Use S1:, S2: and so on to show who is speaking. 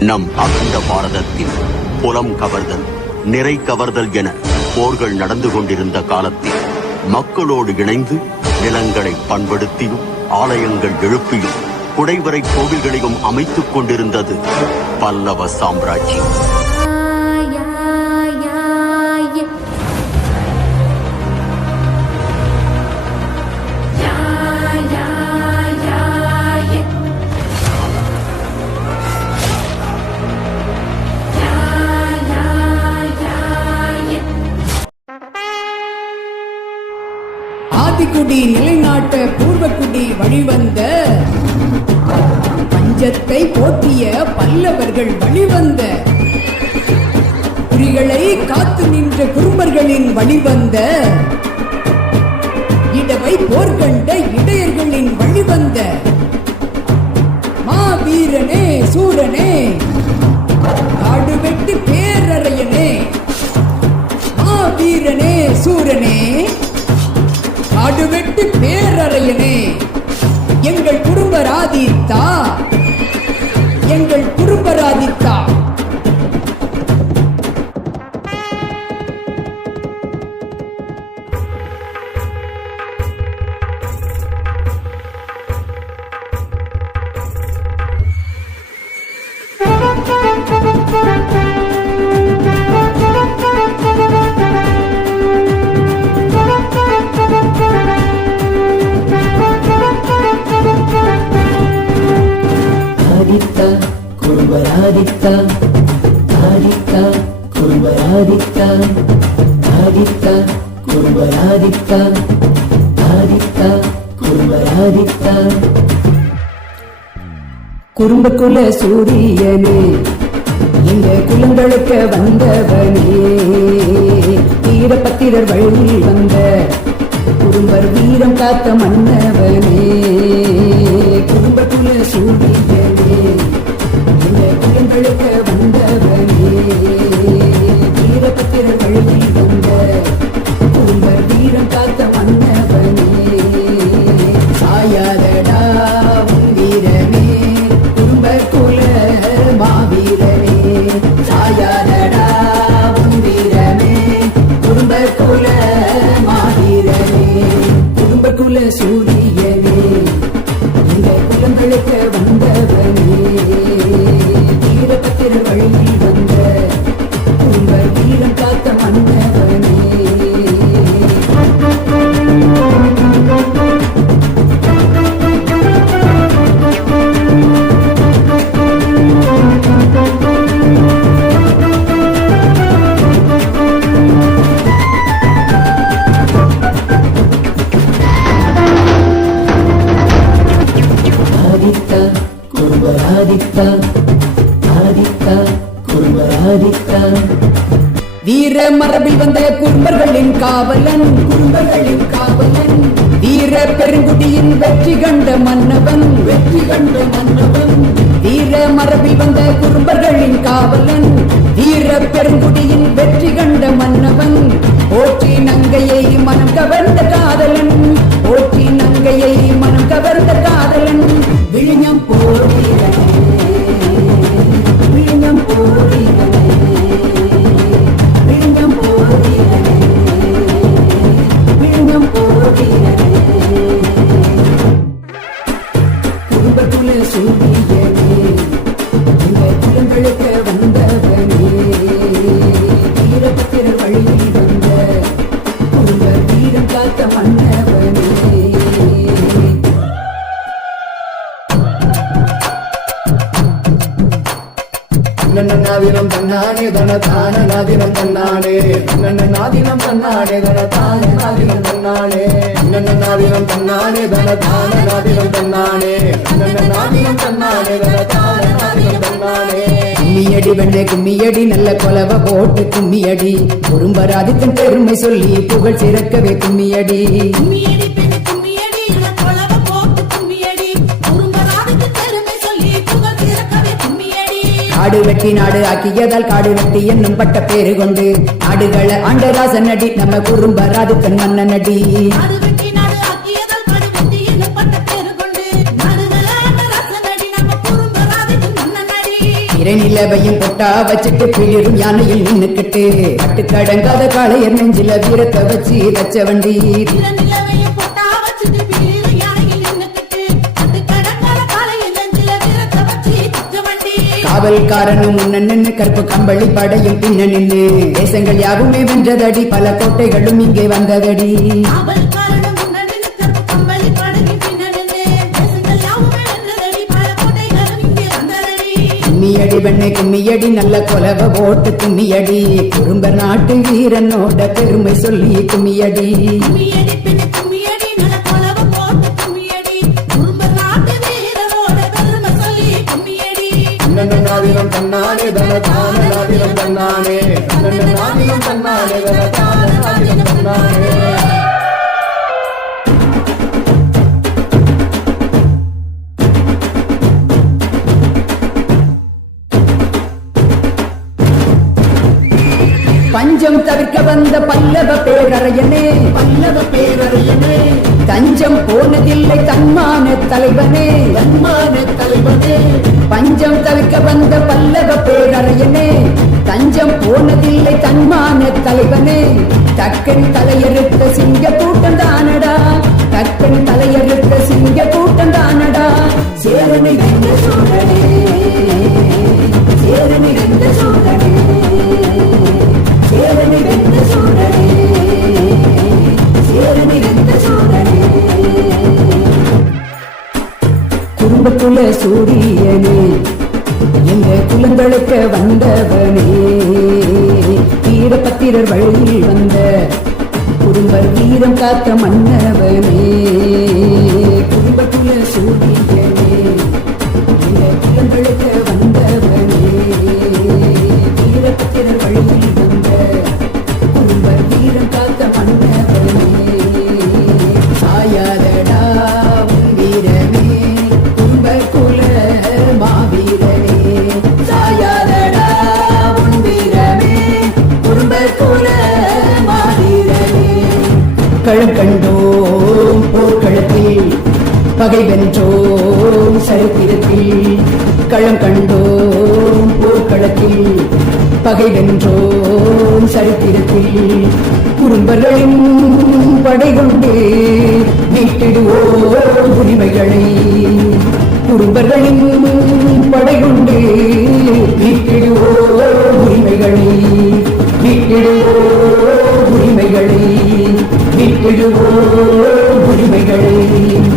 S1: நம் அகண்ட பாரதத்தில் புலம் கவர்தல் நிறை கவர்தல் என போர்கள் நடந்து கொண்டிருந்த காலத்தில் மக்களோடு இணைந்து நிலங்களை பண்படுத்தியும் ஆலயங்கள் எழுப்பியும் குடைவரை கோவில்களையும் அமைத்துக் கொண்டிருந்தது பல்லவ சாம்ராஜ்யம்.
S2: ஆதிக்குடி நிலைநாட்ட பூர்வக்குடி வழிவந்த பஞ்சத்தை போற்றிய பல்லவர்கள் வழிவந்த குறிகளை காத்து நின்ற குறும்பர்களின் வழிவந்த இடவை போர்கண்ட இடையர்களின் வழிவந்த மாவீரனே சூரனே எங்கள் குடும்பராதித்தா. குருபராதித்தா
S3: ஆதித்தா குருபராதித்தா ஆதித்தா குருபராதித்தா ஆதித்தா குருபராதித்தா குறும்ப குல சூரியனே இந்த குலங்களுக்கு வந்தவனே. வீரபத்திரர் வழியில் வந்த குறும்பர் வீரம் காத்த மன்னவனே. குறும்ப குல சூரியனே குருவராதித்தா ஆதித்தா குருவராதித்தா
S2: வீர மரபில் வந்த குடும்பர்களின் காவலன் குடும்பர்களின் காவலன். வீர பெருங்குடியின் வெற்றி கண்ட மன்னவன் வெற்றி கண்ட மன்னவன். வீர மரபில் வந்த குடும்பர்களின் காவலன். வீர பெருங்குடியின் வெற்றி கண்ட மன்னவன்.
S4: தன்னன்னாதினம் தன்னானே தன தான நாதினம் தன்னானே. தன்னன்னாதினம் தன்னானே தன தான நாதினம் தன்னானே. தன்னன்னாதினம் தன்னானே தன தான நாதினம் தன்னானே. தன்னன்னாதினம் தன்னானே தன தான நாதினம் தன்னானே.
S2: கும்மியடி வெண்ணே கும்மியடி நல்ல கொலவ போட்டு கும்மியடி. குறும்பராதித்தன் பெருமை சொல்லி புகழ் சிறக்கவே கும்மியடி
S5: கும்மியடி.
S2: காடு வெட்டி நாடு ஆக்கியதால் காடு வெட்டி என்னும் பட்ட பேரு கொண்டு நாடுகளை ஆண்டராசன் அடி நம்ம குறும்பராதித்தன் மன்னன் அடி.
S5: நாடு வெட்டி நாடு ஆக்கியதால் காடு வெட்டி என்னும் பட்ட பேரு கொண்டு நாடுகள ரசனடி நம்ம குறும்பராதுக்கு மன்னனடி
S2: இரநிலவையும் பொட்டா வச்சுட்டு பிளிரும் யானையில் நின்னுக்கிட்டு கட்டுக்கடங்காத காளையர் நெஞ்சில வீரத்தை வச்சு தச்ச வண்டி. காவல்காரனும் முன்ன நின்னு கருப்பு கம்பளி படையும் பின்ன நின்னு. தேசங்கள் யாவுமே வென்றதடி பல கோட்டைகளும் இங்கே வந்ததடி. கும்மியடி வெண்ணை கும்மியடி நல்ல கொலவ போட்டு கும்மியடி. குறும்பர் நாட்டு வீரனோட பெருமை சொல்லி கும்மியடி
S4: தன்னன்னாதினம் தன்னானே தன தானநாதினம் தன்னானே. தன்னன்னாதினம் தன்னானே தன தானநாதினம் தன்னானே.
S2: பஞ்சம் தவிர்க்க வந்த பல்லவ பேரறையனே.
S4: பல்லவ பேரறியனே.
S2: தஞ்சம் போனதில்லை தன்மான தலைவனே.
S4: தன்மான தலைவனே
S2: தஞ்சம் தவிர்க்க வந்த பல்லவ பேரறையனே தஞ்சம் போனதில்லை தன்மான தலைவனே. தக்கன் தலையெழுத்த சிங்க கூட்டம் தானடா தக்கன் தலையெழுத்த சிங்க கூட்டம் தானடா. சேரனை வென்ற சோழனே சேரனை வென்ற சோழனே சேரனை வென்ற சோழனே சேரனை வென்ற குடும்பத்துள்ள சூரியனே எங்க குலங்களுக்கு வந்தவனே. வீரபத்திரர் வழியில் வந்த குடும்பர் வீரம் காத்த மன்னவனே. குடும்பத்துள்ள சூரியனே பகை வென்றோம் சரித்திரத்தில் களம் கண்டோம் போர்க்களத்தில். பகை வென்றோம் சரித்திரத்தில் குறும்பர்களின் படை கொண்டு மீட்டிடுவோம் உரிமைகளை. குறும்பர்களின் படை கொண்டு மீட்டிடுவோம் உரிமைகளை. மீட்டிடுவோம் உரிமைகளை. மீட்டிடுவோம் உரிமைகளை.